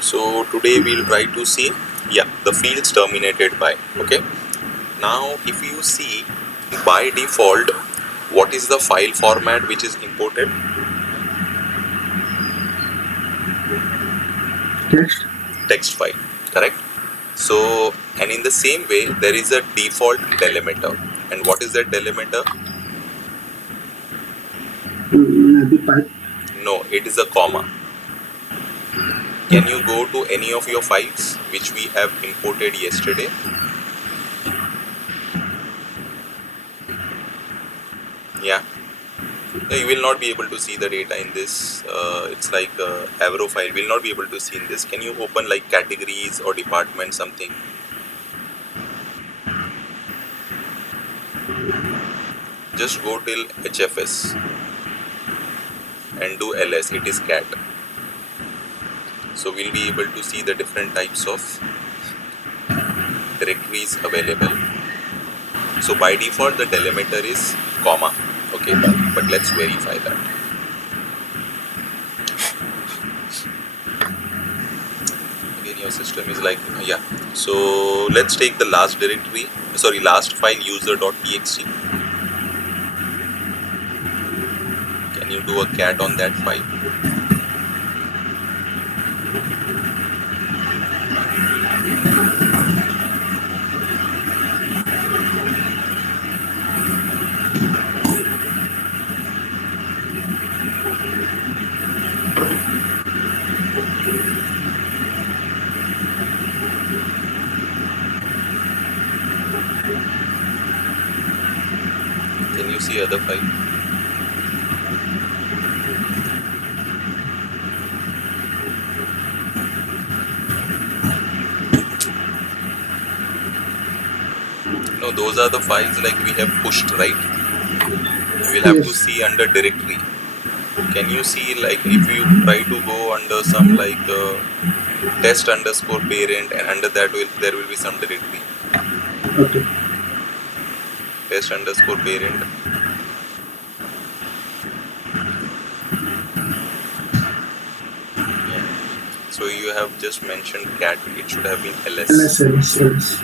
So today we'll try to see, the fields terminated by. Okay. Now if you see, by default, what is the file format which is imported? Text file, correct? So, and in the same way, there is a default delimiter. And what is that delimiter? No, it is a comma. Can you go to any of your files which we have imported yesterday? Yeah. No, you will not be able to see the data in this. It's like a Avro file. Will not be able to see in this. Can you open like categories or department something? Just go till HFS and do ls. It is cat. So we'll be able to see the different types of directories available. So by default the delimiter is comma. Okay, but let's verify that. Again your system is like, yeah. So let's take the last directory, last file user.txt. Can you do a cat on that file? Can you see other file? No, those are the files like we have pushed, right? We'll have to see under directory. Can you see like if you try to go under some like test underscore parent, and under that there will be some directory. Okay. Test underscore parent. Yeah. So you have just mentioned cat. It should have been ls. ls.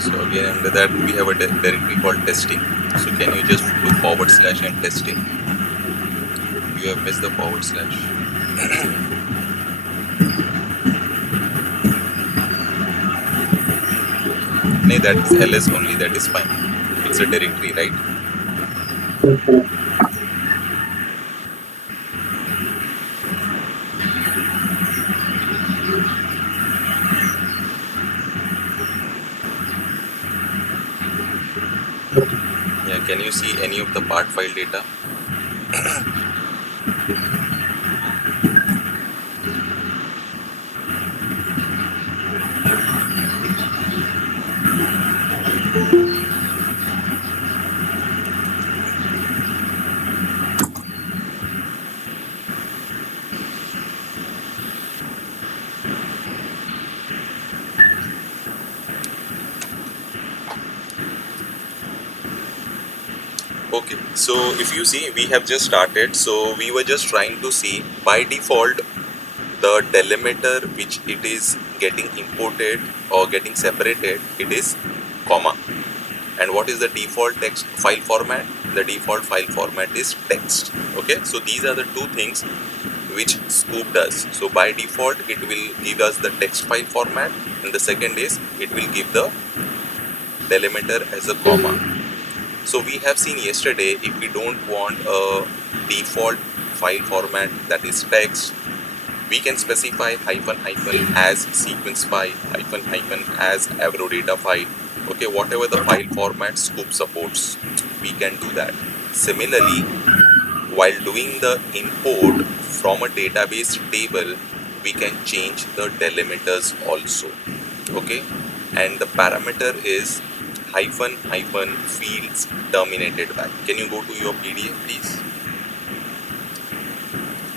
So again under that we have a directory called testing. So can you just do / and testing? You have missed the / No, that is ls only, that is fine. It's a directory, right? Yeah, can you see any of the part file data? Okay, so if you see, we have just started. So we were just trying to see by default the delimiter which it is getting imported or getting separated, it is comma. And what is the default text file format? The default file format is text. Okay, so these are the two things which Sqoop does. So by default it will give us the text file format, and the second is it will give the delimiter as a comma. So we have seen yesterday, if we don't want a default file format that is text, we can specify -- as sequence file, -- as Avro data file. Okay, whatever the file format Sqoop supports, we can do that. Similarly, while doing the import from a database table, we can change the delimiters also. Okay, and the parameter is hyphen hyphen fields terminated by. Can you go to your PDF, please?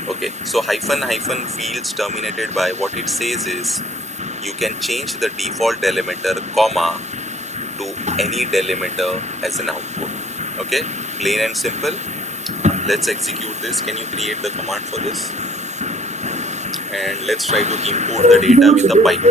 Okay, so hyphen hyphen fields terminated by, what it says is you can change the default delimiter comma to any delimiter as an output. Okay, plain and simple. Let's execute this. Can you create the command for this? And let's try to import the data with a pipe.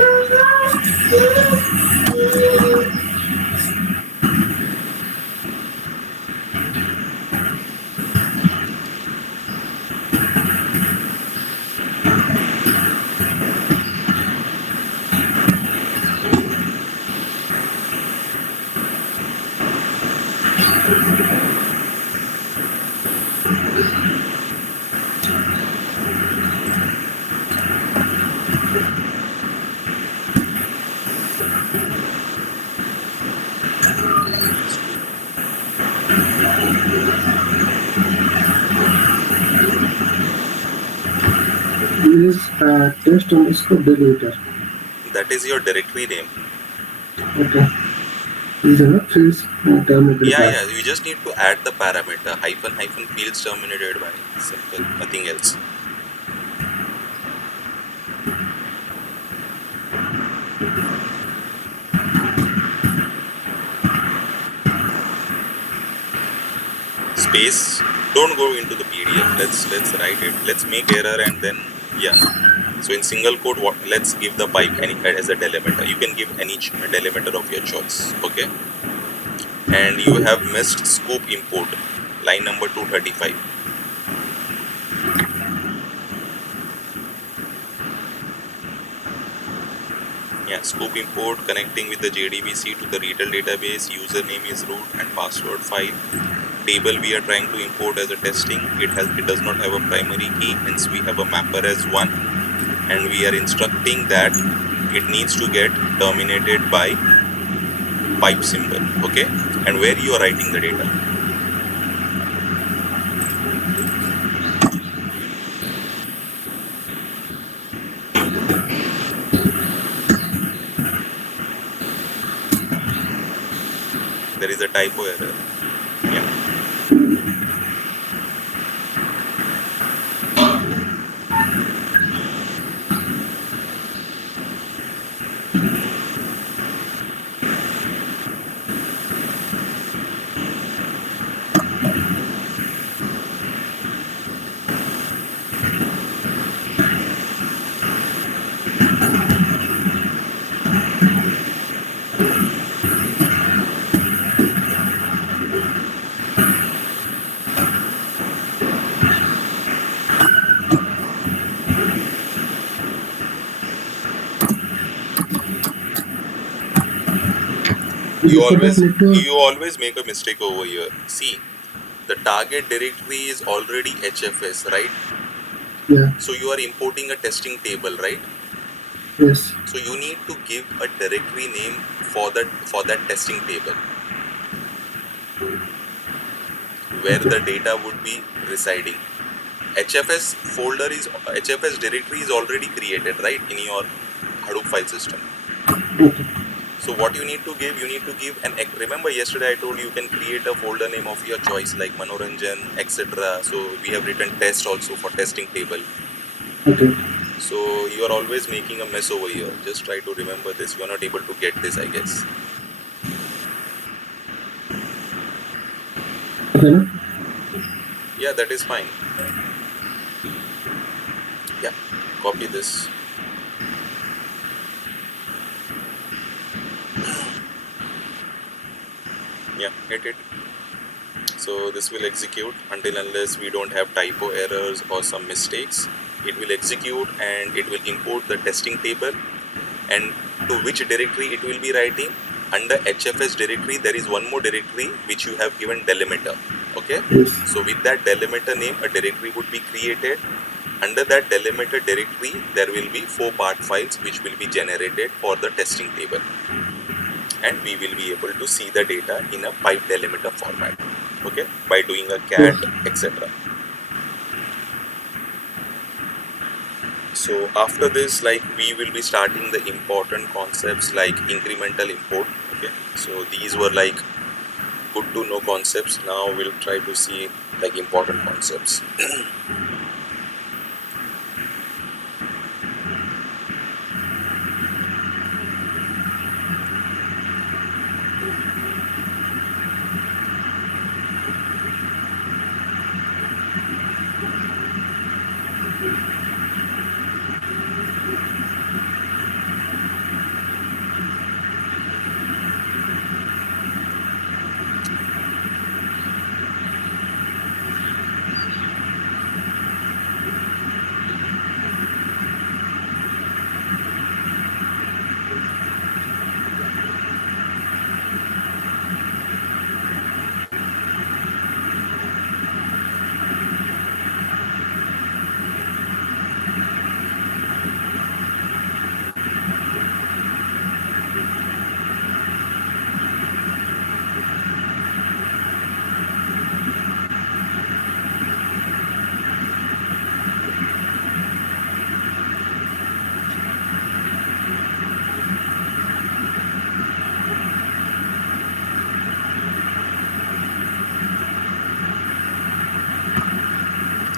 Is test underscore delimiter. That is your directory name. Okay. Is the fields terminated Yeah, by. yeah. You just need to add the parameter hyphen hyphen fields terminated by. Simple. Nothing else. Space. Don't go into the PDF. Let's write it. Let's make error and then yeah. So in single quote, what? Let's give the pipe any as a delimiter. You can give any delimiter of your choice. Okay. And you Okay. have missed Sqoop import, line number 235. Yeah, Sqoop import connecting with the JDBC to the retail database. Username is root and password file. Table we are trying to import as a testing. It does not have a primary key, hence we have a mapper as 1, and we are instructing that it needs to get terminated by pipe symbol. Okay, and where you are writing the data. There is a typo error. Yeah. You Before that, always need to. you always make a mistake over here. See, the target directory is already HFS, right? Yeah. So you are importing a testing table, right? Yes. So you need to give a directory name for that testing table where Okay. the data would be residing. HFS directory is already created, right, in your Hadoop file system. Okay. So what you need to give remember yesterday I told you can create a folder name of your choice like Manoranjan, etc. So we have written test also for testing table. Okay. So you are always making a mess over here. Just try to remember this. You are not able to get this, I guess. Okay. No? Yeah, that is fine. Yeah, copy this. Yeah, hit it. So this will execute until unless we don't have typo errors or some mistakes. It will execute and it will import the testing table. And to which directory it will be writing? Under HFS directory, there is one more directory which you have given delimiter. Okay. Yes. So with that delimiter name, a directory would be created. Under that delimiter directory, there will be 4 part files which will be generated for the testing table. And we will be able to see the data in a pipe delimiter format. Okay, by doing a cat, Yes. etc. So after this, like, we will be starting the important concepts like incremental import. Okay, so these were like good to know concepts. Now we'll try to see like important concepts.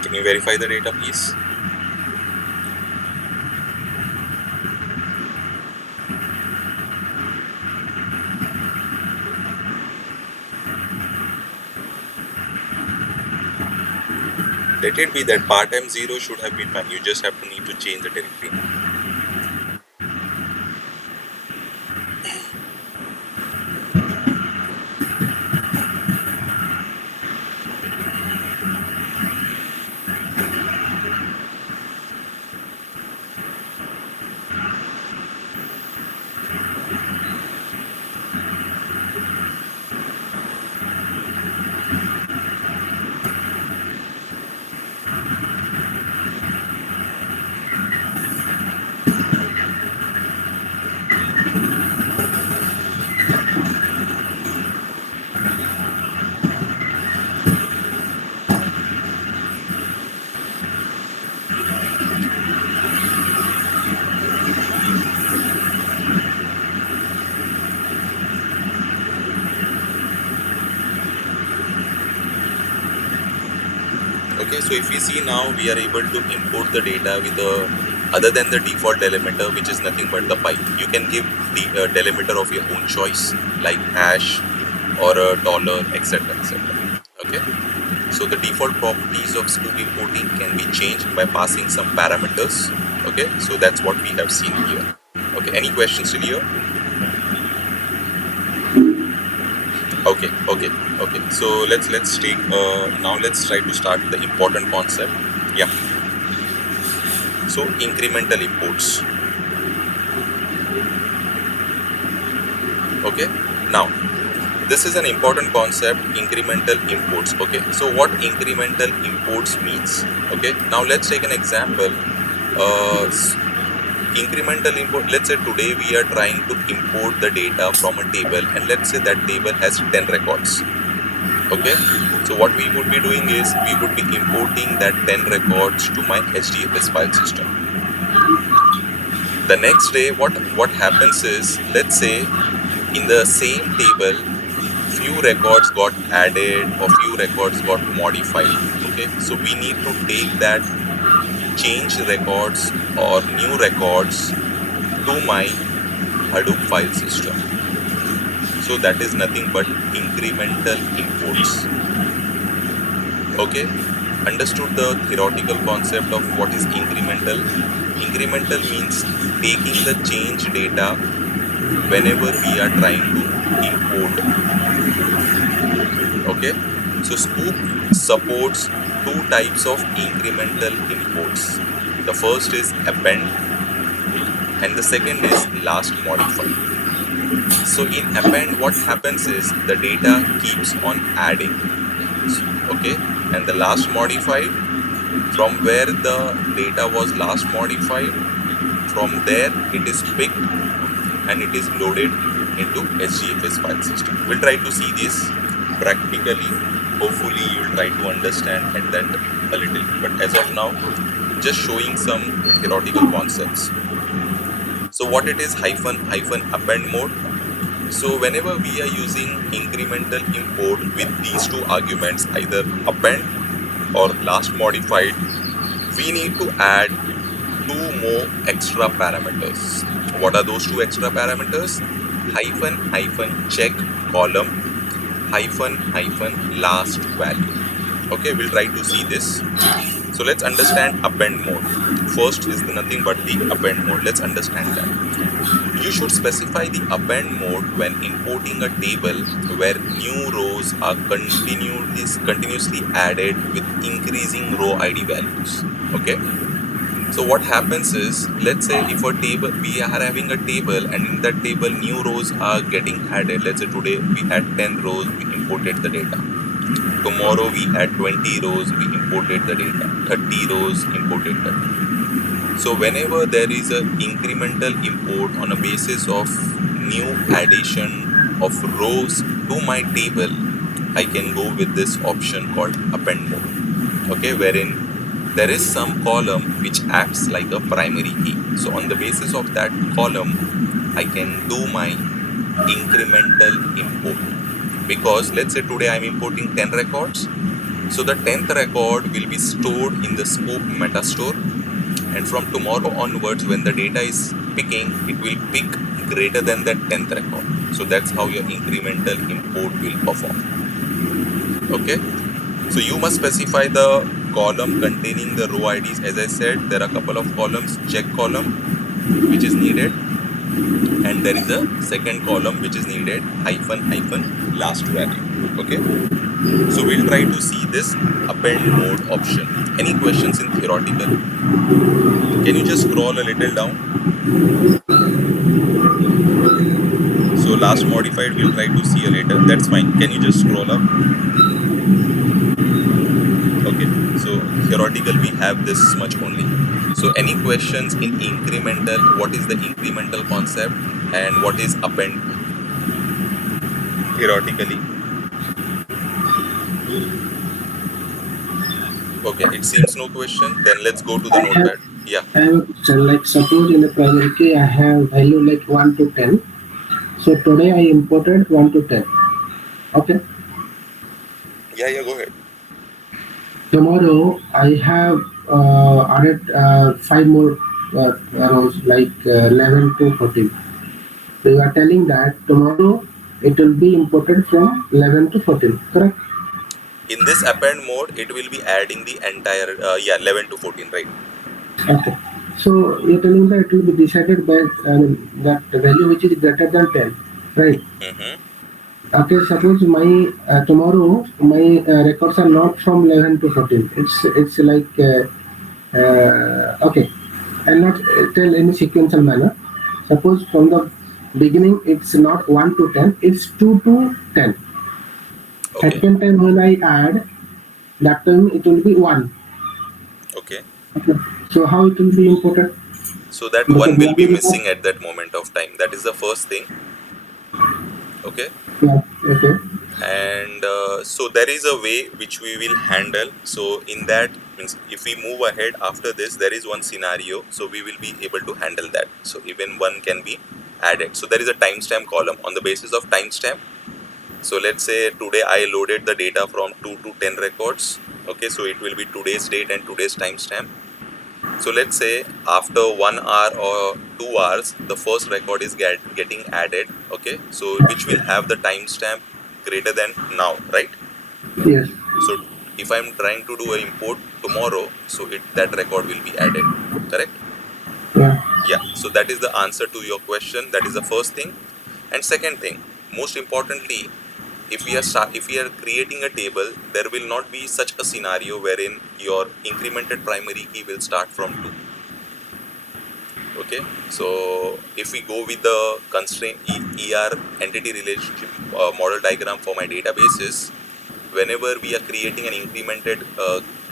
Can you verify the data, please? Let it be that part m0 should have been fine. You just have to need to change the directory. Okay, so if we see now, we are able to import the data with the other than the default delimiter, which is nothing but the pipe. You can give the delimiter of your own choice, like hash or a dollar, etc., etc. Okay, so the default properties of Sqoop importing can be changed by passing some parameters. Okay, so that's what we have seen here. Okay, any questions till here? Okay. So let's take now let's try to start the important concept. Yeah. So incremental imports. Okay. Now this is an important concept, incremental imports. Okay. So what incremental imports means? Okay. Now let's take an example. Incremental import. Let's say today we are trying to import the data from a table, and let's say that table has 10 records. Okay, so what we would be doing is we would be importing that 10 records to my HDFS file system. The next day, what happens is, let's say in the same table, few records got added or few records got modified. Okay, so we need to take that changed records or new records to my Hadoop file system. So that is nothing but incremental imports. Okay, understood the theoretical concept of what is incremental. Incremental means taking the change data whenever we are trying to import. Okay, so Sqoop supports two types of incremental imports. The first is append and the second is last modify. So in append, what happens is the data keeps on adding. Okay, and the last modified, from where the data was last modified, from there it is picked and it is loaded into HDFS file system. We'll try to see this practically. Hopefully you will try to understand at that a little, but as of now just showing some theoretical concepts. So what it is, hyphen append mode. So whenever we are using incremental import with these two arguments, either append or last modified, we need to add two more extra parameters. What are those two extra parameters? Hyphen check column, hyphen last value. Okay, we'll try to see this. So let's understand append mode. First is nothing but the append mode. Let's understand that. You should specify the append mode when importing a table where new rows are continuously added with increasing row ID values. Okay. So what happens is, let's say if a table, we are having a table and in that table new rows are getting added. Let's say today we had 10 rows, we imported the data. Tomorrow we had 20 rows, we imported the data. 30 rows, imported the data. So whenever there is an incremental import on a basis of new addition of rows to my table, I can go with this option called append mode. Okay, wherein there is some column which acts like a primary key. So on the basis of that column, I can do my incremental import. Because let's say today I'm importing 10 records. So the 10th record will be stored in the Sqoop metastore. And from tomorrow onwards, when the data is picking, it will pick greater than that 10th record. So that's how your incremental import will perform. Okay. So you must specify the column containing the row IDs. As I said, there are a couple of columns, check column, which is needed. And there is a second column which is needed, hyphen last value. Okay. So we'll try to see this append mode option. Any questions in theoretical? Can you just scroll a little down? So last modified we'll try to see a later. That's fine. Can you just scroll up? Okay. So theoretical we have this much only. So any questions in incremental? What is the incremental concept and what is append theoretically? Okay, it seems no question. Then let's go to the I have notepad. Yeah. I have a question. Like suppose in the primary key I have value like 1 to 10. So today I imported 1 to 10. Okay. Yeah, go ahead. Tomorrow I have added 5 more rows like 11 to 14. So you are telling that tomorrow it will be imported from 11 to 14, correct? In this append mode, it will be adding the entire, 11 to 14, right? Okay. So you're telling that it will be decided by that value which is greater than 10, right? Mm-hmm. Okay, suppose my tomorrow my records are not from 11 to 14. It's like okay, I'll not tell any sequential manner. Suppose from the beginning it's not 1 to 10, it's 2 to 10. Okay, Second time when I add, that time it will be 1. okay. Okay. So how it will be imported? So that Because one will be value is not. missing at that moment of time. That is the first thing. Okay. Yeah. Okay. And so there is a way which we will handle. So in that means if we move ahead after this, there is one scenario. So we will be able to handle that. So even one can be added. So there is a timestamp column on the basis of timestamp. So let's say today I loaded the data from 2 to 10 records. Okay, so it will be today's date and today's timestamp. So let's say after 1 hour or 2 hours, the first record is getting added. Okay, so which will have the timestamp greater than now, right? Yes. So if I'm trying to do an import tomorrow, so that record will be added, correct? Yeah. Yeah. So that is the answer to your question. That is the first thing. And second thing, most importantly, if we are creating a table, there will not be such a scenario wherein your incremented primary key will start from 2. Okay, so if we go with the constraint ER entity relationship model diagram for my databases, whenever we are creating an incremented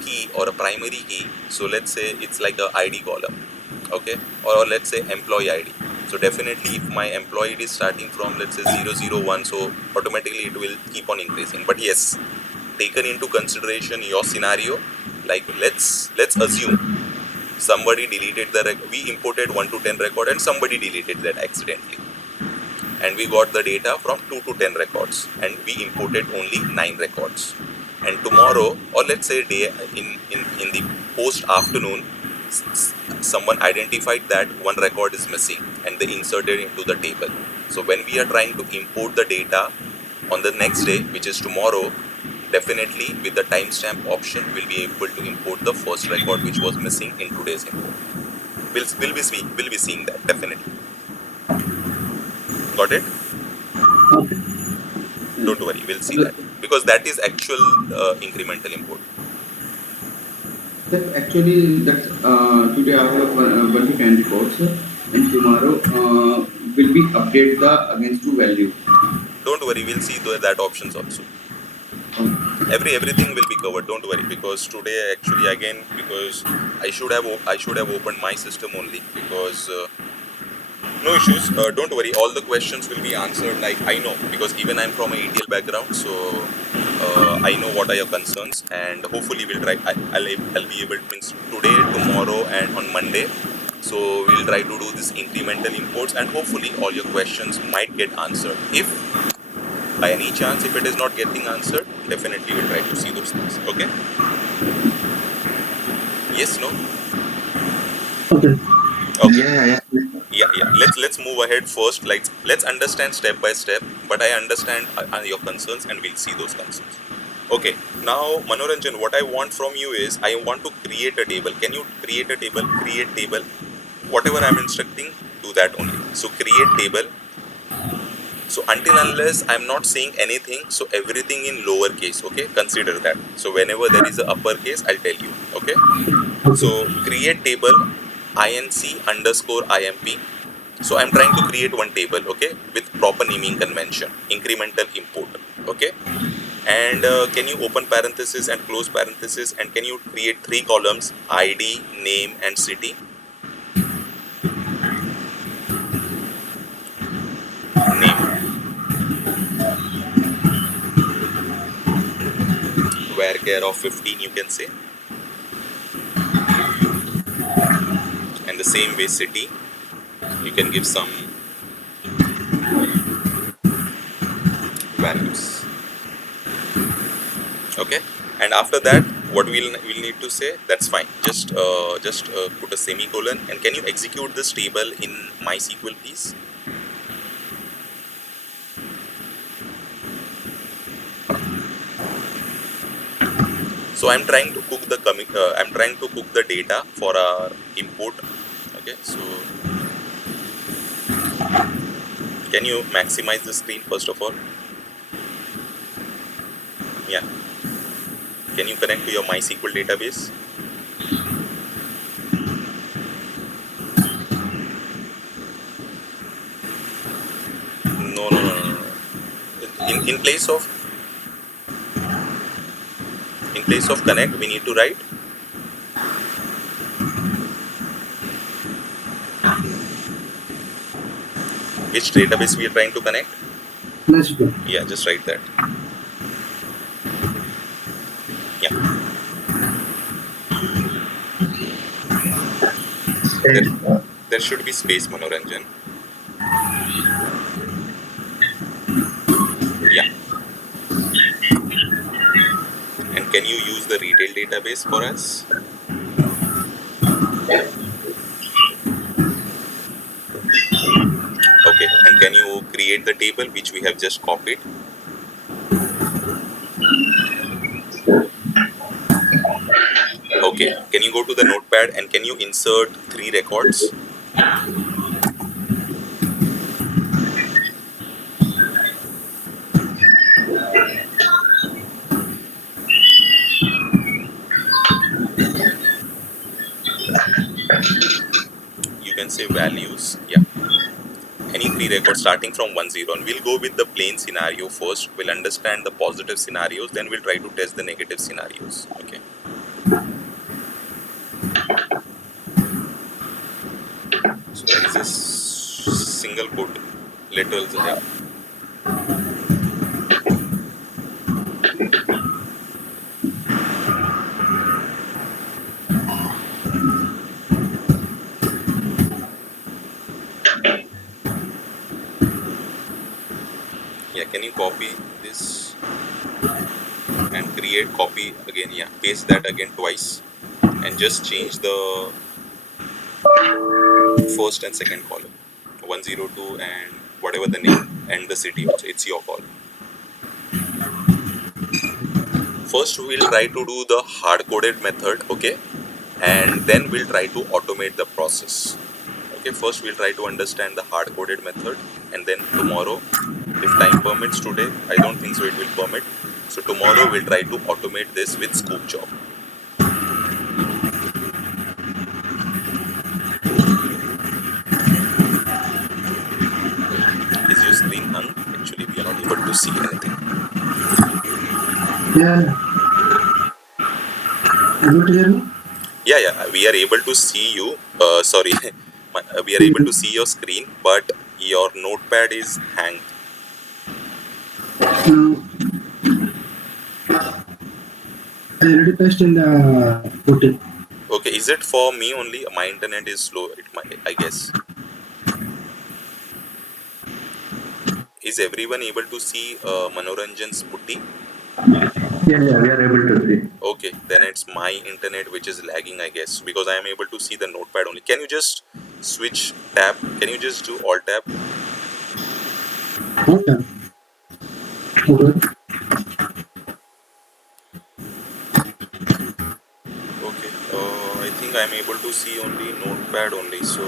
key or a primary key, so let's say it's like a ID column, okay, or let's say employee ID. So definitely if my employee is starting from let's say 001, so automatically it will keep on increasing. But yes, taken into consideration your scenario, like let's assume somebody deleted we imported 1 to 10 record and somebody deleted that accidentally, and we got the data from 2 to 10 records and we imported only 9 records. And tomorrow, or let's say day in the post afternoon, someone identified that one record is missing and they inserted into the table. So when we are trying to import the data on the next day, which is tomorrow, definitely with the timestamp option we'll be able to import the first record which was missing in today's import. We'll be seeing that definitely. Got it? Okay. Don't worry, we'll see that, because that is actual incremental import. That actually, that's today I have 1 to 10 records, and tomorrow will be update the against to value. Don't worry, we'll see that options also. Everything will be covered. Don't worry, because today actually again, because I should have opened my system only, because no issues. Don't worry, all the questions will be answered. Like I know, because even I'm from a ETL background, so I know what are your concerns, and hopefully we'll try. I'll be able to today, tomorrow, and on Monday. So we'll try to do this incremental imports, and hopefully all your questions might get answered. If by any chance, if it is not getting answered, definitely we'll try to see those things. Okay? Yes, no? Okay. Okay. Yeah. Let's move ahead first. Let's understand step by step. But I understand your concerns, and we'll see those concerns. Okay. Now, Manoranjan, what I want from you is I want to create a table. Can you create a table? Create table. Whatever I'm instructing, do that only. So create table. So until unless I'm not saying anything, so everything in lowercase, okay? Consider that. So whenever there is a uppercase, I'll tell you, okay? So create table inc_imp. So I'm trying to create one table, okay, with proper naming convention, incremental import, okay? And can you open parenthesis and close parenthesis, and can you create 3 columns, ID, name, and city? Name, varchar of 15, you can say, and the same way city, you can give some values, okay? And after that, what we'll need to say, that's fine, just put a semicolon. And can you execute this table in MySQL, please? So I'm trying to cook the data for our import, okay? So can you maximize the screen first of all? Yeah. Can you connect to your MySQL database? No. In place of connect, we need to write which database we are trying to connect. Mysql. Yeah, just write that. Yeah. There should be space, Manoranjan. Yeah. And can you use the retail database for us? Okay. And can you create the table which we have just copied? Okay. Can you go to the notepad and can you insert 3 records? You can say values. Yeah. Any 3 records starting from 1, 0. And we'll go with the plain scenario first. We'll understand the positive scenarios. Then we'll try to test the negative scenarios. Okay. So there is a single quote literals here. Yeah, can you copy this and create copy again? Yeah, paste that again twice and just change the first and second column, 102 and whatever the name and the city also. It's your call. First, we'll try to do the hard coded method, okay, and then we'll try to automate the process. Okay, first we'll try to understand the hard coded method, and then tomorrow, if time permits, today I don't think so it will permit, so tomorrow we'll try to automate this with Sqoop job. Is your screen hung? Actually, we are not able to see anything. Yeah. Able to hear me? Yeah, we are able to see you. Sorry, we are able to see your screen, but your notepad is hanged. Mm, I already pasted in the putting. Okay, is it for me only? My internet is slow. I guess. Is everyone able to see Manoranjan's putty? Yeah, we are able to see. Okay, then it's my internet which is lagging, I guess, because I am able to see the notepad only. Can you just switch tab? Can you just do alt tab? Okay. Okay. Okay, I think I'm able to see only notepad only. So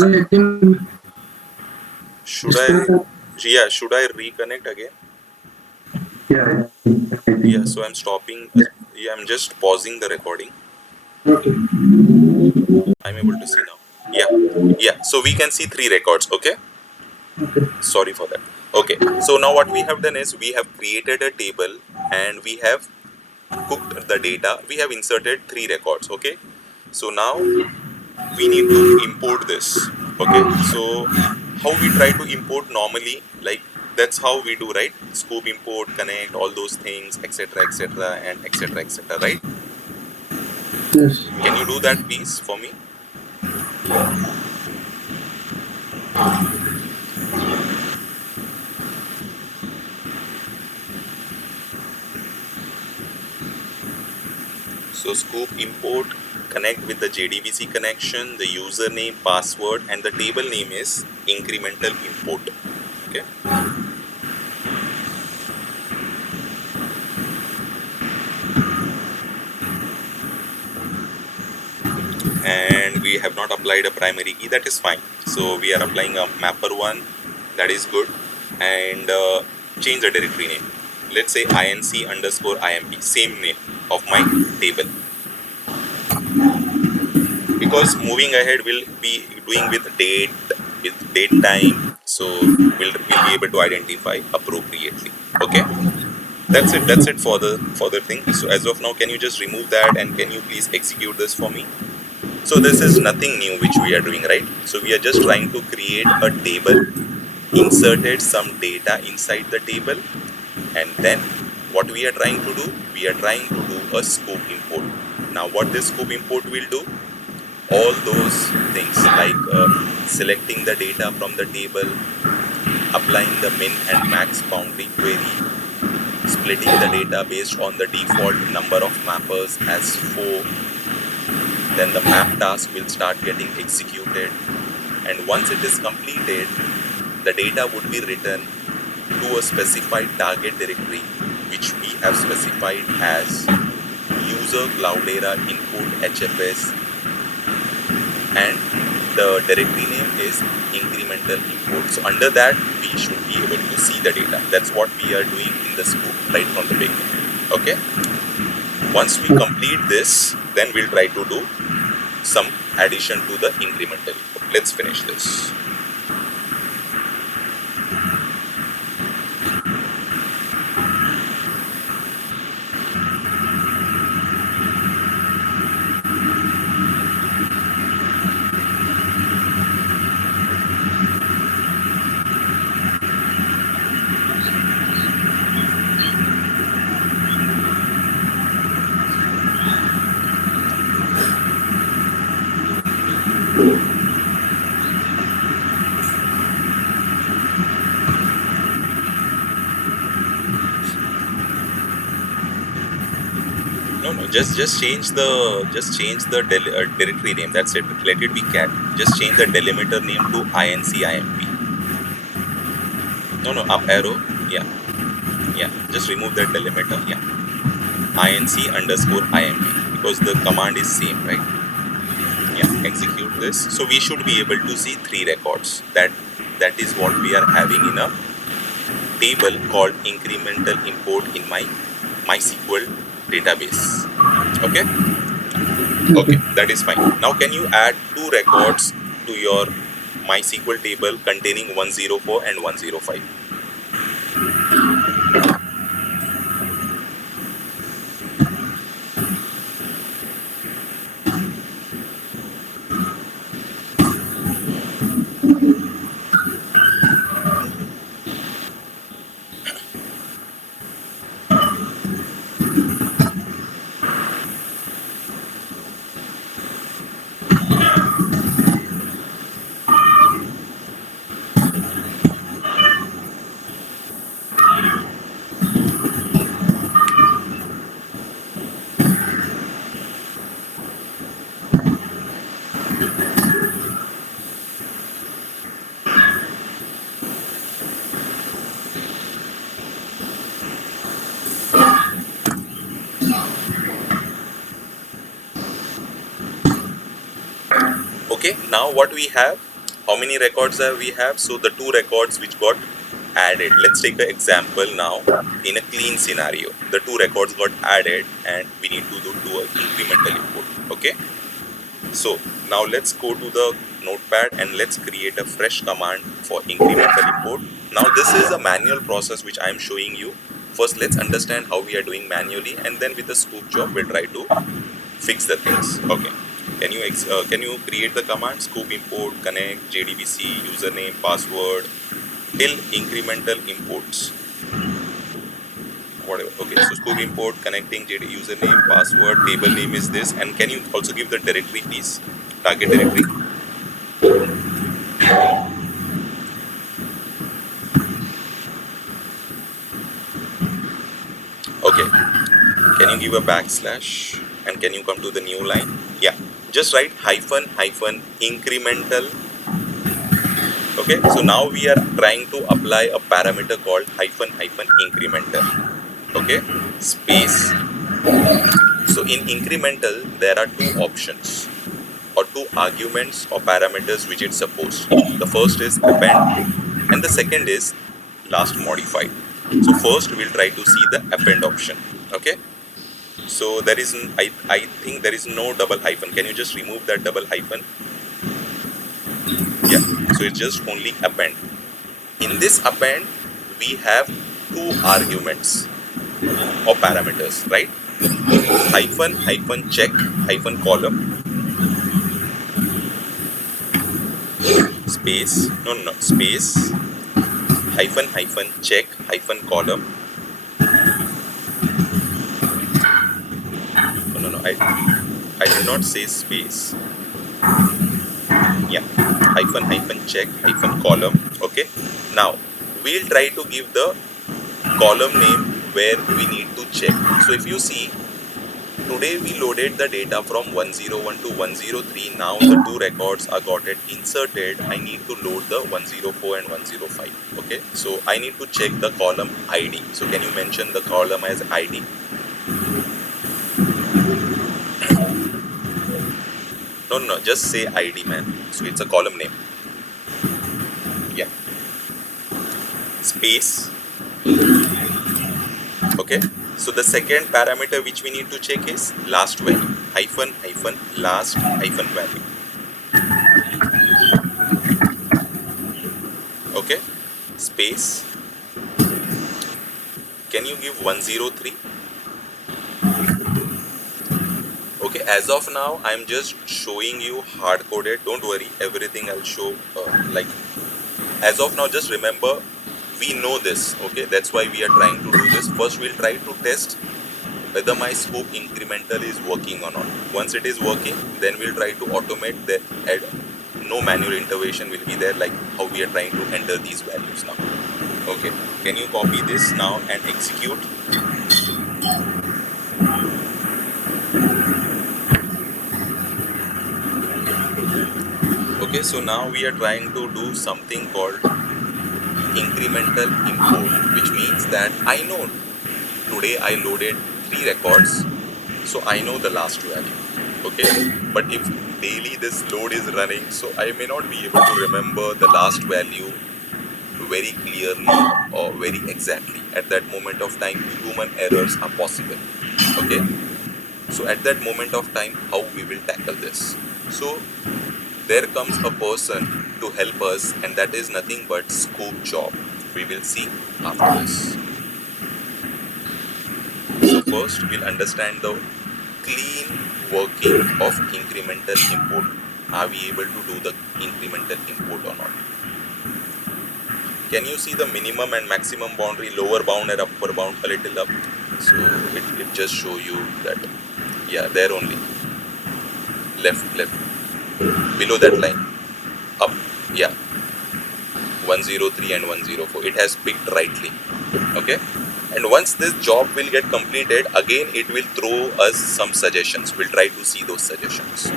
I think should I? Sqoop. Yeah, should I reconnect again? Yeah, I Yeah, think. so I'm stopping. Yeah, I'm just pausing the recording. Okay. I'm able to see now. Yeah, yeah. So we can see three records. Okay. Okay. Sorry for that. Okay. So now what we have done is we have created a table and we have cooked the data. We have inserted three records. Okay. So now we need to import this. Okay. So how we try to import normally, like that's how we do, right? Sqoop import, connect, all those things, etc., and etc., right? Yes. Can you do that, please, for me? So Sqoop import, connect with the JDBC connection, the username, password, and the table name is incremental import. Okay. And we have not applied a primary key, that is fine. So we are applying a mapper one, that is good. And change the directory name. Let's say inc underscore imp, same name of my table. Because moving ahead we'll be doing with date time, so we'll be able to identify appropriately. Okay, that's it for the thing. So as of now, can you just remove that and can you please execute this for me? So this is nothing new which we are doing, right? So we are just trying to create a table, inserted some data inside the table, and then what we are trying to do, we are trying to do a Sqoop import. Now what this Sqoop import will do, all those things like selecting the data from the table, applying the min and max boundary query, splitting the data based on the default number of mappers as 4, then the map task will start getting executed, and once it is completed, the data would be written to a specified target directory which we have specified as user cloudera input hfs, and the directory name is incremental import. So under that we should be able to see the data. That's what we are doing in the Sqoop right from the beginning. Okay, once we complete this, then we'll try to do some addition to the incremental import. Let's finish this. just change the directory name. That's it. Let it be cat. Just change the delimiter name to incimp. No, up arrow. Yeah, yeah. Just remove that delimiter. Yeah, inc_imp, because the command is same, right? Yeah, execute this. So we should be able to see 3 records. That is what we are having in a table called incremental import in my MySQL database. Okay. Okay, Okay. that is fine. Now can you add 2 records to your MySQL table containing 104 and 105? Okay, now what we have, how many records we have? So the 2 records which got added. Let's take an example now. In a clean scenario, the 2 records got added and we need to do an incremental import. Okay, so now let's go to the notepad and let's create a fresh command for incremental import. Now this is a manual process which I am showing you. First let's understand how we are doing manually, and then with the Sqoop job we'll try to fix the things. Okay, can you create the command Sqoop import connect JDBC username password till incremental imports, whatever. Okay, so Sqoop import connecting JD username password, table name is this, and can you also give the directory please, target directory? Okay, can you give a backslash and can you come to the new line? Yeah, just write hyphen incremental. Okay, so now we are trying to apply a parameter called hyphen incremental. Okay, space. So in incremental there are 2 options or 2 arguments or parameters which it supposed. The first is append and the second is last modified. So first we'll try to see the append option. Okay, so there is I think there is no double hyphen. Can you just remove that double hyphen? Yeah, so it's just only append. In this append we have 2 arguments or parameters, right? Hyphen check hyphen column space, no, space hyphen check hyphen column. No, I did not say space. Yeah, hyphen check hyphen column. Okay, now we'll try to give the column name where we need to check. So if you see, today we loaded the data from 101 to 103. Now the 2 records are got it inserted. I need to load the 104 and 105. Okay, so I need to check the column ID. So can you mention the column as ID? No, just say ID, man. So it's a column name. Yeah. Space. Okay. So the second parameter which we need to check is last value. Hyphen last hyphen value. Okay. Space. Can you give 103? Okay, as of now I'm just showing you hard coded. Don't worry, everything I'll show like as of now. Just remember, we know this. Okay, that's why we are trying to do this. First we'll try to test whether my Sqoop incremental is working or not. Once it is working, then we'll try to automate that. No manual intervention will be there, like how we are trying to enter these values now. Okay, can you copy this now and execute? So now we are trying to do something called incremental import, which means that I know today I loaded 3 records, so I know the last value. Okay, but if daily this load is running, so I may not be able to remember the last value very clearly or very exactly. At that moment of time, human errors are possible. Okay, so at that moment of time, how we will tackle this? So there comes a person to help us, and that is nothing but Sqoop job. We will see after this. So first we'll understand the clean working of incremental import. Are we able to do the incremental import or not? Can you see the minimum and maximum boundary, lower bound and upper bound a little up? So it just show you that, yeah, there only, left, below that line, up, yeah, 103 and 104. It has picked rightly. Okay, and once this job will get completed, again it will throw us some suggestions. We'll try to see those suggestions.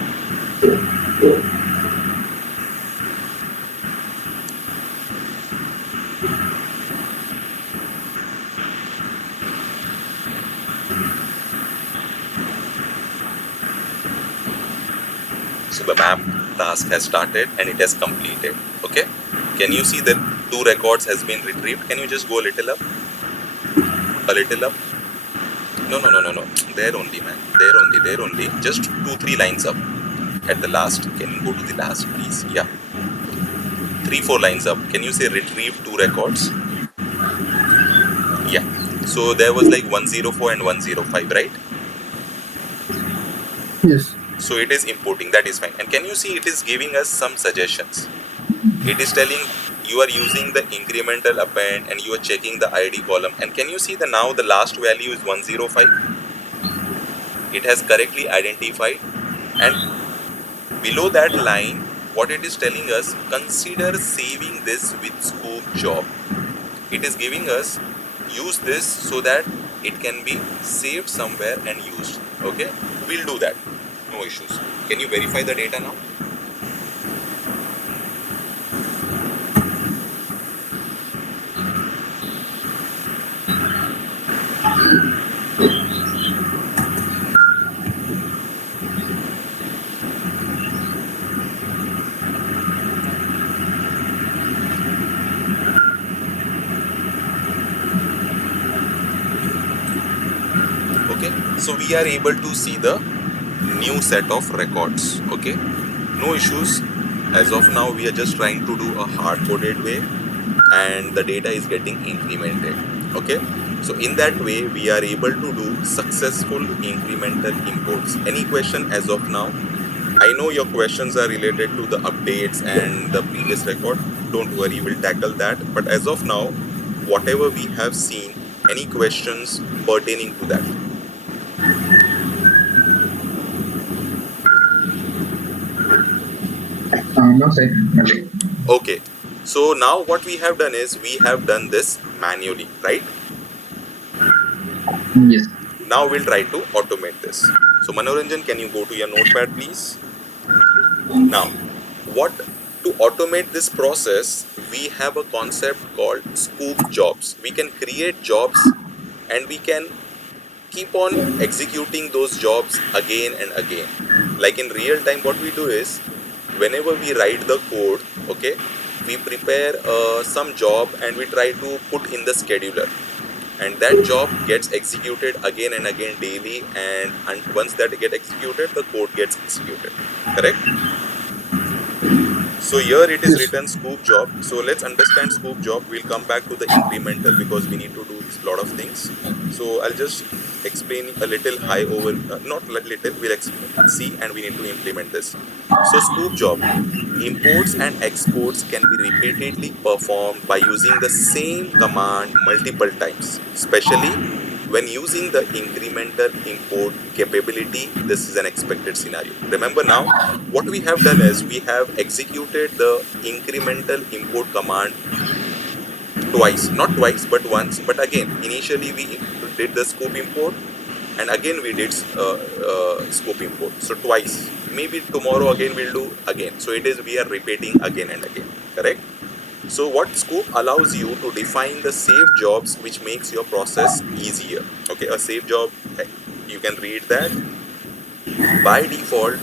So the map task has started and it has completed. Okay, can you see that 2 records has been retrieved? Can you just go a little up, a little up? No, there only, man, there only, just 2-3 lines up at the last. Can you go to the last, please? Yeah, 3-4 lines up. Can you say retrieve 2 records? Yeah, so there was like 104 and 105, right? Yes. So it is importing, that is fine. And can you see it is giving us some suggestions? It is telling you are using the incremental append and you are checking the ID column. And can you see the now the last value is 105? It has correctly identified. And below that line, what it is telling us, consider saving this with Sqoop job. It is giving us, use this so that it can be saved somewhere and used. Okay, we'll do that. No issues. Can you verify the data now? Okay, so we are able to see the new set of records. Okay, no issues. As of now, we are just trying to do a hard-coded way and the data is getting incremented. Okay, so in that way we are able to do successful incremental imports. Any question as of now? I know your questions are related to the updates and the previous record. Don't worry, we'll tackle that. But as of now, whatever we have seen, any questions pertaining to that? No, sir. Nothing. Okay, so now what we have done is we have done this manually, right? Yes. Now we'll try to automate this. So Manoranjan, can you go to your notepad, please? Now, what to automate this process, we have a concept called Sqoop jobs. We can create jobs and we can keep on executing those jobs again and again. Like in real time, what we do is, whenever we write the code, okay, we prepare some job and we try to put in the scheduler. And that job gets executed again and again daily, and once that get executed, the code gets executed. Correct? So here it is Yes. written Sqoop job. So let's understand Sqoop job. We'll come back to the incremental because we need to do a lot of things. So I'll just explain a little high over, not little, we'll see and we need to implement this. So Sqoop job, imports and exports can be repeatedly performed by using the same command multiple times, especially when using the incremental import capability. This is an expected scenario. Remember now, what we have done is we have executed the incremental import command twice, not twice, but once. But again, initially we did the Sqoop import and again we did Sqoop import. So twice. maybe tomorrow again we'll do again. So it is, we are repeating again and again, correct? So what Sqoop allows you to define the saved jobs, which makes your process easier. Okay, a saved job, you can read that. By default,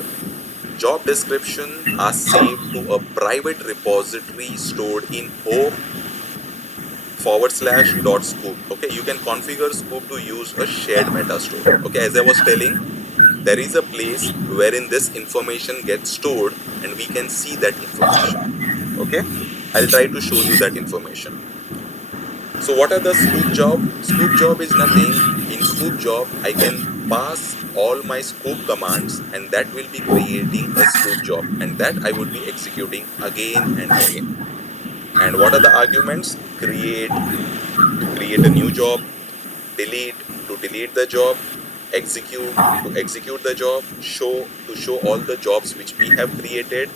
job description are saved to a private repository stored in home/.sqoop. Okay, you can configure Sqoop to use a shared meta store. Okay, as I was telling, there is a place wherein this information gets stored and we can see that information. Okay, I'll try to show you that information. So what are the Sqoop job? Sqoop job is nothing. In Sqoop job, I can pass all my Sqoop commands and that will be creating a Sqoop job, and that I would be executing again and again. And what are the arguments? Create, to create a new job, delete, to delete the job, execute, to execute the job, show, to show all the jobs which we have created,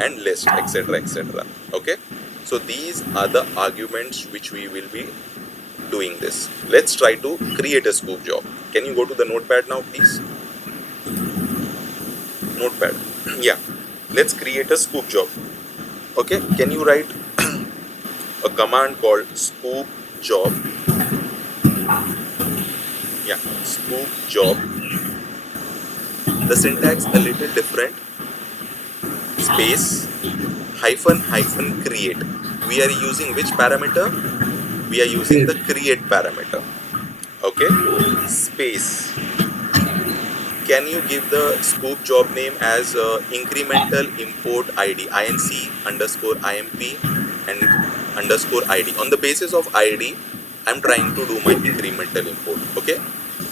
and list, etc., etc. Okay, so these are the arguments which we will be doing this. Let's try to create a Sqoop job. Can you go to the notepad now, please? Notepad. Yeah, let's create a Sqoop job. Okay, can you write a command called Sqoop job? Yeah, Sqoop job. The syntax a little different. Space hyphen create. We are using which parameter? We are using the create parameter. Okay, space. Can you give the Sqoop job name as incremental import ID, inc underscore imp and underscore id? On the basis of id, I'm trying to do my incremental import. Okay,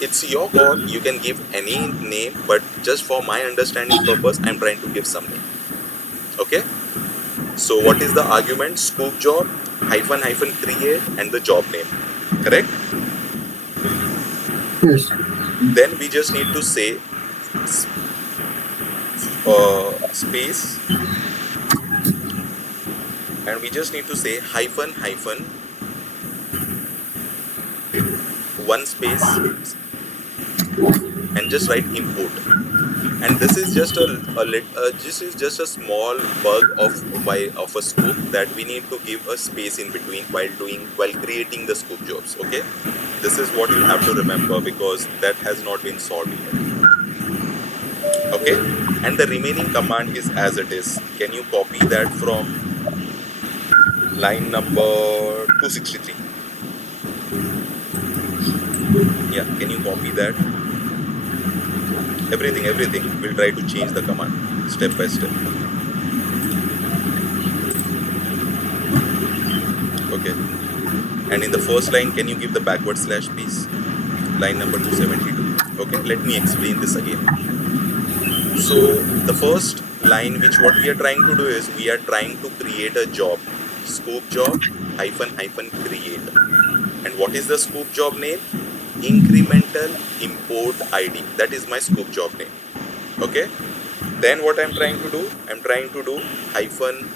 it's your call. You can give any name, but just for my understanding purpose, I'm trying to give some name. Okay, so what is the argument? Sqoop job hyphen create and the job name, correct? Yes. Then we just need to say space, and we just need to say hyphen one space and just write import. And this is just this is just a small bug of a Sqoop, that we need to give a space in between while creating the Sqoop jobs. Okay, this is what you have to remember, because that has not been solved yet. Okay, and the remaining command is as it is. Can you copy that from line number 263? Yeah, can you copy that? Everything. We'll try to change the command step by step. Okay, and in the first line, can you give the backward slash, please? Line number 272. Okay, let me explain this again. So the first line, which what we are trying to do is, we are trying to create a job, Sqoop job hyphen create. And what is the Sqoop job name? Incremental import ID. That is my Sqoop job name. Okay, then what I'm trying to do? I'm trying to do hyphen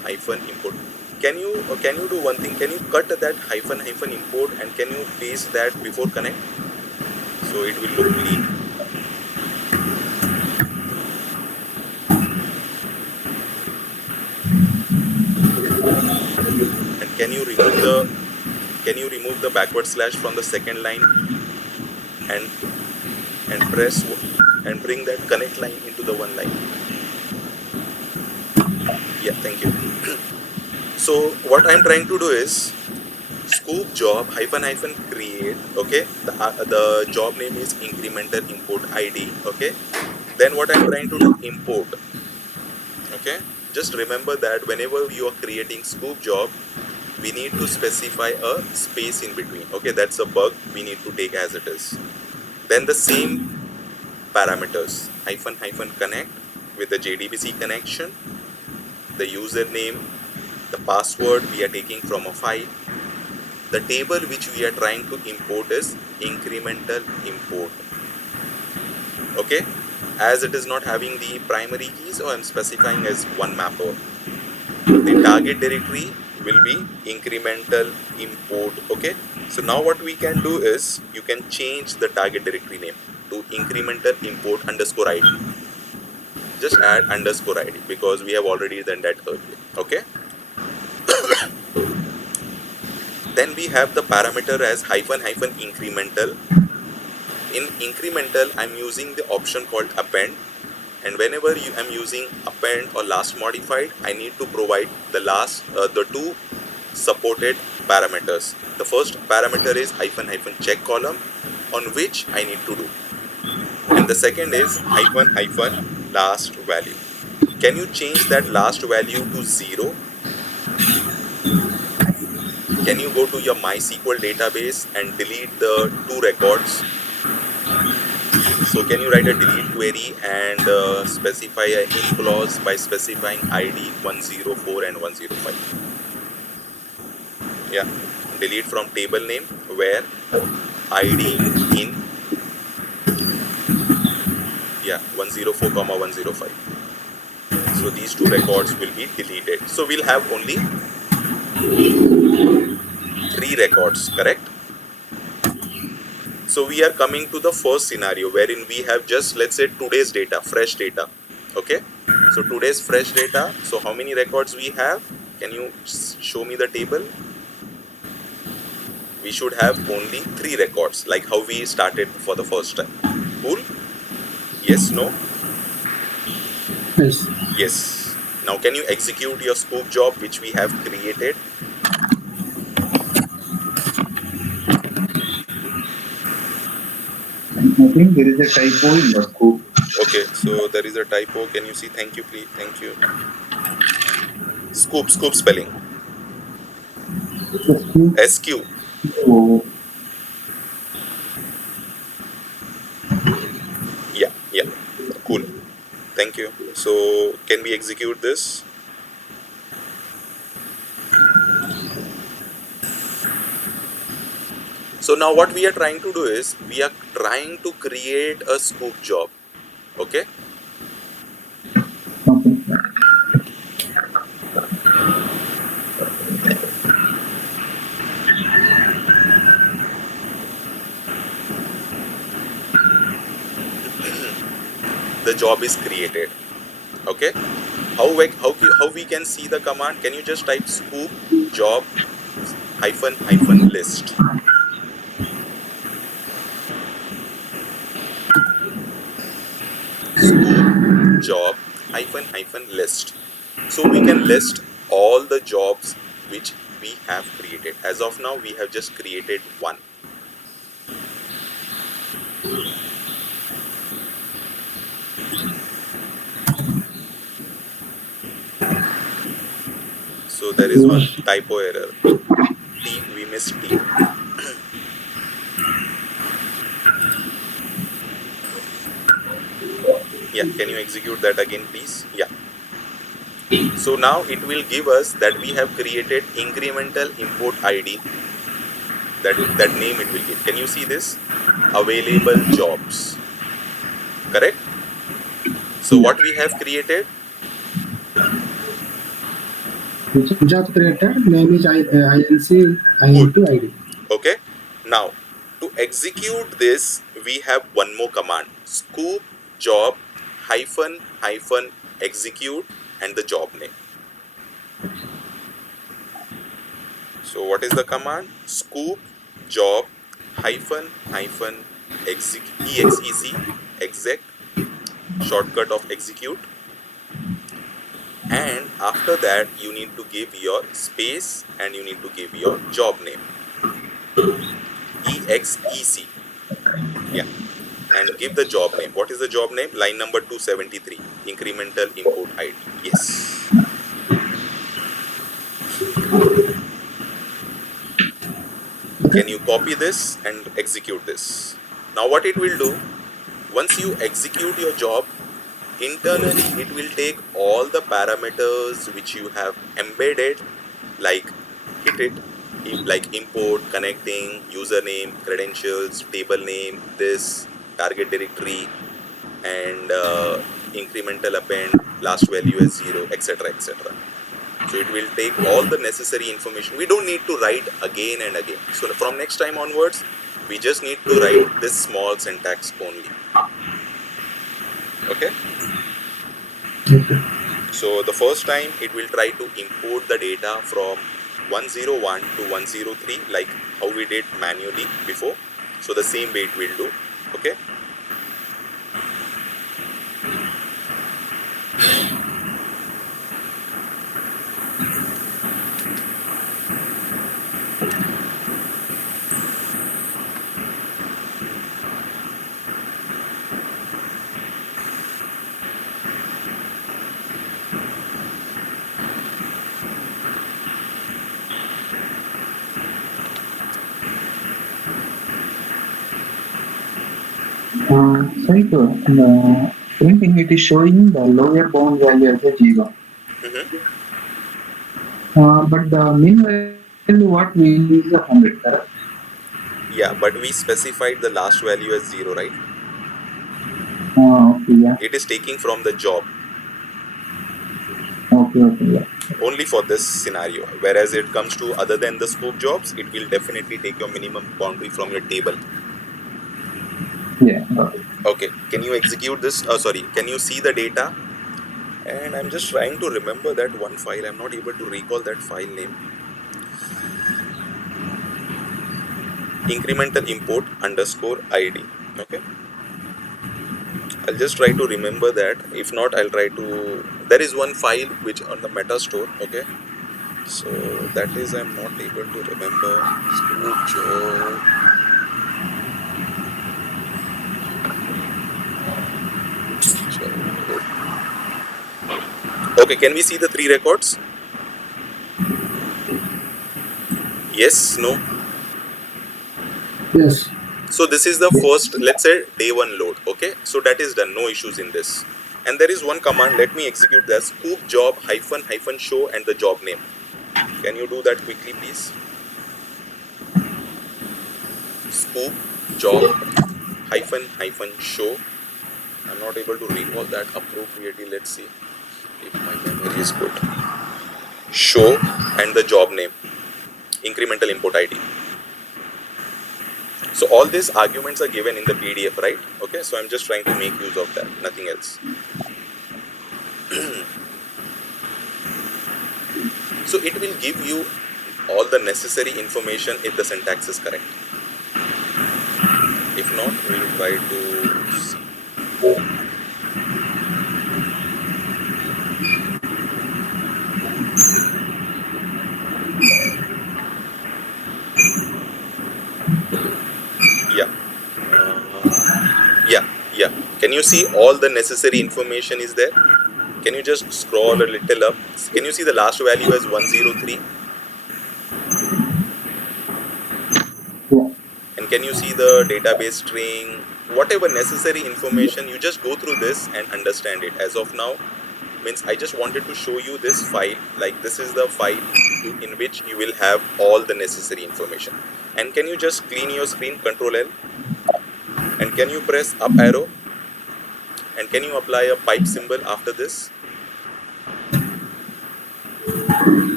import. Can you do one thing? Can you cut that hyphen import and can you paste that before connect, so it will look clean? And can you remove the backward slash from the second line and press and bring that connect line into the one line? Yeah, thank you. So what I'm trying to do is Sqoop job hyphen create. Okay, the job name is incremental import ID. Okay, then what I'm trying to do, import. Okay, just remember that whenever you are creating Sqoop job, we need to specify a space in between. Okay, that's a bug we need to take as it is. Then the same parameters, hyphen connect with the JDBC connection, the username, the password we are taking from a file. The table which we are trying to import is incremental import. Okay, as it is not having the primary keys, so I'm specifying as one mapper. The target directory will be incremental import. Okay, so now what we can do is, you can change the target directory name to incremental import underscore ID. just add underscore id because we have already done that earlier. Okay. Then we have the parameter as hyphen incremental. In incremental, I'm using the option called append, and whenever I'm using append or last modified, I need to provide the two supported parameters. The first parameter is hyphen check column, on which I need to do, and the second is hyphen last value. Can you change that last value to 0? Can you go to your MySQL database and delete the two records? So can you write a delete query and specify an if clause by specifying ID 104 and 105? Yeah, delete from table name where ID in 104 comma 105. So these two records will be deleted. So we'll have only 3 records, correct? So we are coming to the first scenario wherein we have just, let's say, today's data, fresh data. Okay. So today's fresh data. So how many records we have? Can you show me the table? We should have only 3 records, like how we started for the first time. Cool? Yes, no? Yes. Yes. Now can you execute your Sqoop job which we have created? I think there is a typo in the Sqoop. Okay, so there is a typo. Can you see? Thank you, please. Thank you. Sqoop spelling. SQ. Oh, Yeah. Cool. Thank you. So can we execute this? So now what we are trying to do is we are trying to create a Sqoop job. Okay. okay. The job is created. Okay. How we can see the command? Can you just type Sqoop job hyphen list? Sqoop job hyphen list. So we can list all the jobs which we have created. As of now, we have just created one. So there is one typo error. We missed T. Yeah, can you execute that again, please? Yeah. So now it will give us that we have created incremental import ID. That name it will give. Can you see this? Available jobs. Correct? So what we have created? Job created, name is INC INT ID. Okay. Now, to execute this, we have one more command. Sqoop job hyphen execute and the job name. So what is the command? Sqoop job hyphen exec exec shortcut of execute, and after that you need to give your space and you need to give your job name exec. Yeah, and give the job name. What is the job name? Line number 273, incremental import ID. Yes. Can you copy this and execute this? Now what it will do, once you execute your job, internally it will take all the parameters which you have embedded, like hit it, like import, connecting, username, credentials, table name, this, target directory, and incremental append, last value as 0, etc. etc. So it will take all the necessary information. We don't need to write again and again. So from next time onwards, we just need to write this small syntax only. Okay. Okay. So the first time it will try to import the data from 101 to 103, like how we did manually before. So the same way it will do. Okay. Saif, the printing it is showing the lower bound value as a 0. Mm-hmm. But the min value what we use is a 100, correct? Yeah, but we specified the last value as 0, right? Okay, yeah. It is taking from the job Okay, yeah. only for this scenario. Whereas it comes to other than the Sqoop jobs, it will definitely take your minimum boundary from your table. Yeah, got it. Okay, can you execute this? Sorry, can you see the data? And I'm just trying to remember that one file. I'm not able to recall that file name. Incremental import underscore ID. Okay, I'll just try to remember that. If not, I'll try to. There is one file which on the meta store. Okay, so that is I'm not able to remember. Sqoop job. Job. Okay, can we see the three records? Yes, no. Yes. So this is the first, let's say day one load. Okay, so that is done. No issues in this. And there is one command. Let me execute that. Sqoop job hyphen show and the job name. Can you do that quickly, please? Sqoop job hyphen show. I'm not able to recall that appropriately. Let's see if my memory is good. Show and the job name. Incremental import ID. So all these arguments are given in the PDF, right? Okay, so I'm just trying to make use of that, nothing else. So it will give you all the necessary information if the syntax is correct. If not, we'll try to see. Yeah. Yeah. Can you see all the necessary information is there? Can you just scroll a little up? Can you see the last value as 103? Yeah. And can you see the database string? Whatever necessary information, you just go through this and understand it. As of now, means I just wanted to show you this file. Like this is the file in which you will have all the necessary information. And can you just clean your screen, Control L? And can you press up arrow? And can you apply a pipe symbol after this?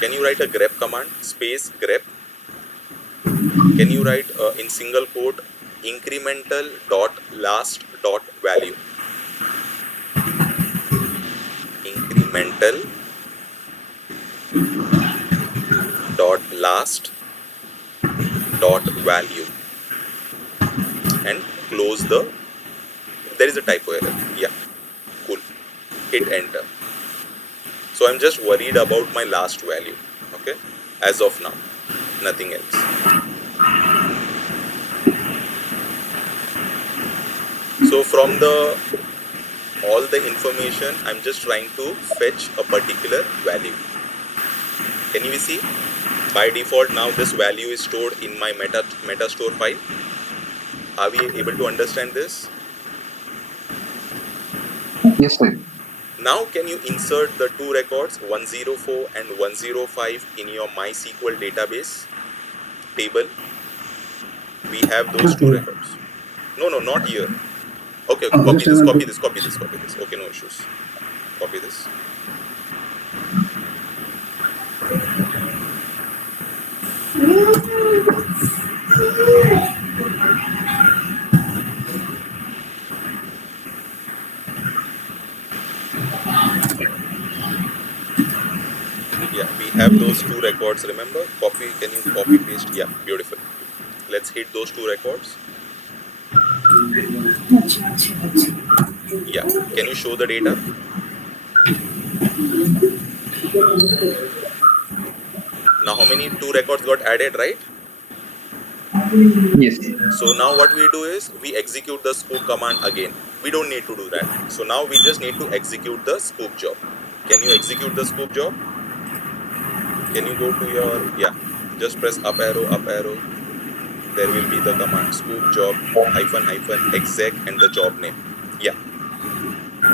Can you write a grep command, space grep? Can you write in single quote incremental dot last dot value? Incremental dot last dot value and close the. There is a typo error. Yeah, cool. Hit enter. So I'm just worried about my last value. Okay, as of now, nothing else. So from the all the information, I'm just trying to fetch a particular value. Can you see? By default, now this value is stored in my meta store file. Are we able to understand this? Yes, sir. Now can you insert the two records 104 and 105 in your MySQL database table? We have those two Okay. records. No, not here. Okay, copy Just I this, want copy to. this, copy this, copy this. Okay, no issues. Copy this. have those two records, remember? Can you copy paste? Yeah, beautiful. Let's hit those two records. Yeah, can you show the data? Now how many two records got added, right? Yes. So now what we do is we execute the scoop command again. We don't need to do that. So now we just need to execute the scoop job. Can you execute the scoop job? Can you go to your, yeah, just press up arrow. There will be the command scoop job -- exec and the job name. Yeah,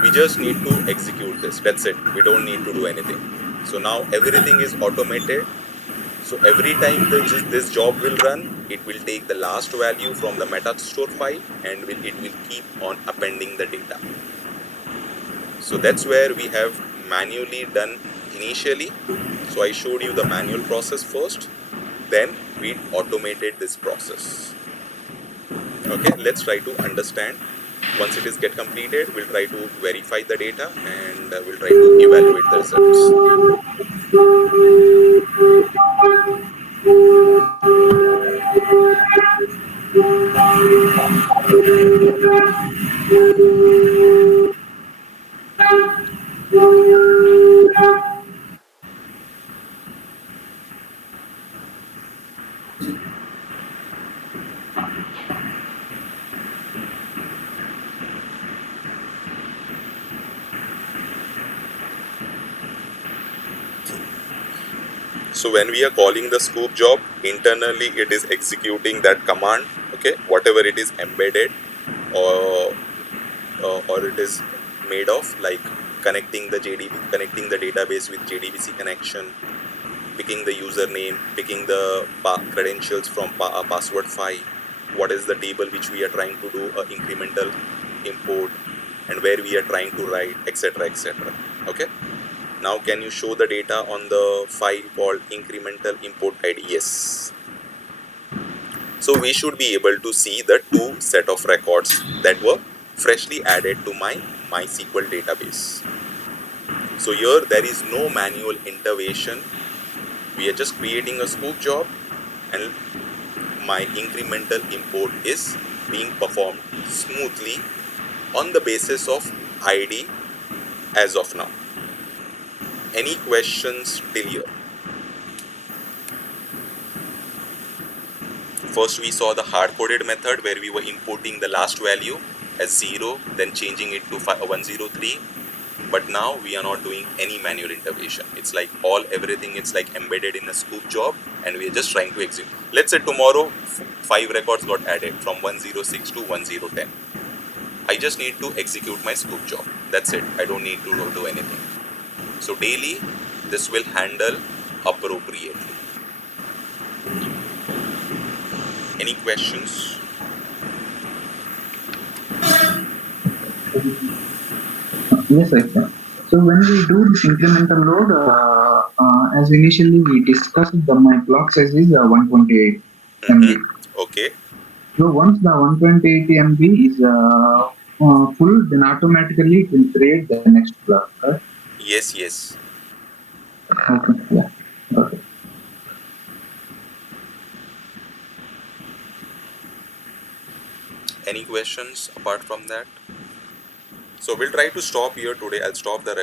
we just need to execute this. That's it. We don't need to do anything. So now everything is automated. So every time this job will run, it will take the last value from the metastore file and it will keep on appending the data. So that's where we have manually done initially. So I showed you the manual process first, then we automated this process. Okay, let's try to understand. Once it is get completed, we'll try to verify the data and we'll try to evaluate the results. So when we are calling the scoop job, internally it is executing that command, okay, whatever it is embedded or it is made of, like connecting the database with JDBC connection, picking the username, picking the credentials from a password file, what is the table which we are trying to do a incremental import, and where we are trying to write, etc., etc. Okay. Now can you show the data on the file called incremental import ID? Yes. So we should be able to see the two set of records that were freshly added to my MySQL database. So here there is no manual intervention. We are just creating a scoop job and my incremental import is being performed smoothly on the basis of ID as of now. Any questions till here? First we saw the hard-coded method where we were importing the last value as 0, then changing it to 103. But now we are not doing any manual intervention. It's like everything it's like embedded in a scoop job and we are just trying to execute. Let's say tomorrow 5 records got added from 106 to 1010. I just need to execute my scoop job. That's it. I don't need to do anything. So daily this will handle appropriately. Any questions? Yes, I can. So when we do this incremental load, as initially we discussed, my block size is 128 MB. Okay. So once the 128 MB is full, then automatically it will create the next block. Right? Yes. Okay. Yeah. Okay. Any questions apart from that? So we'll try to stop here today. I'll stop the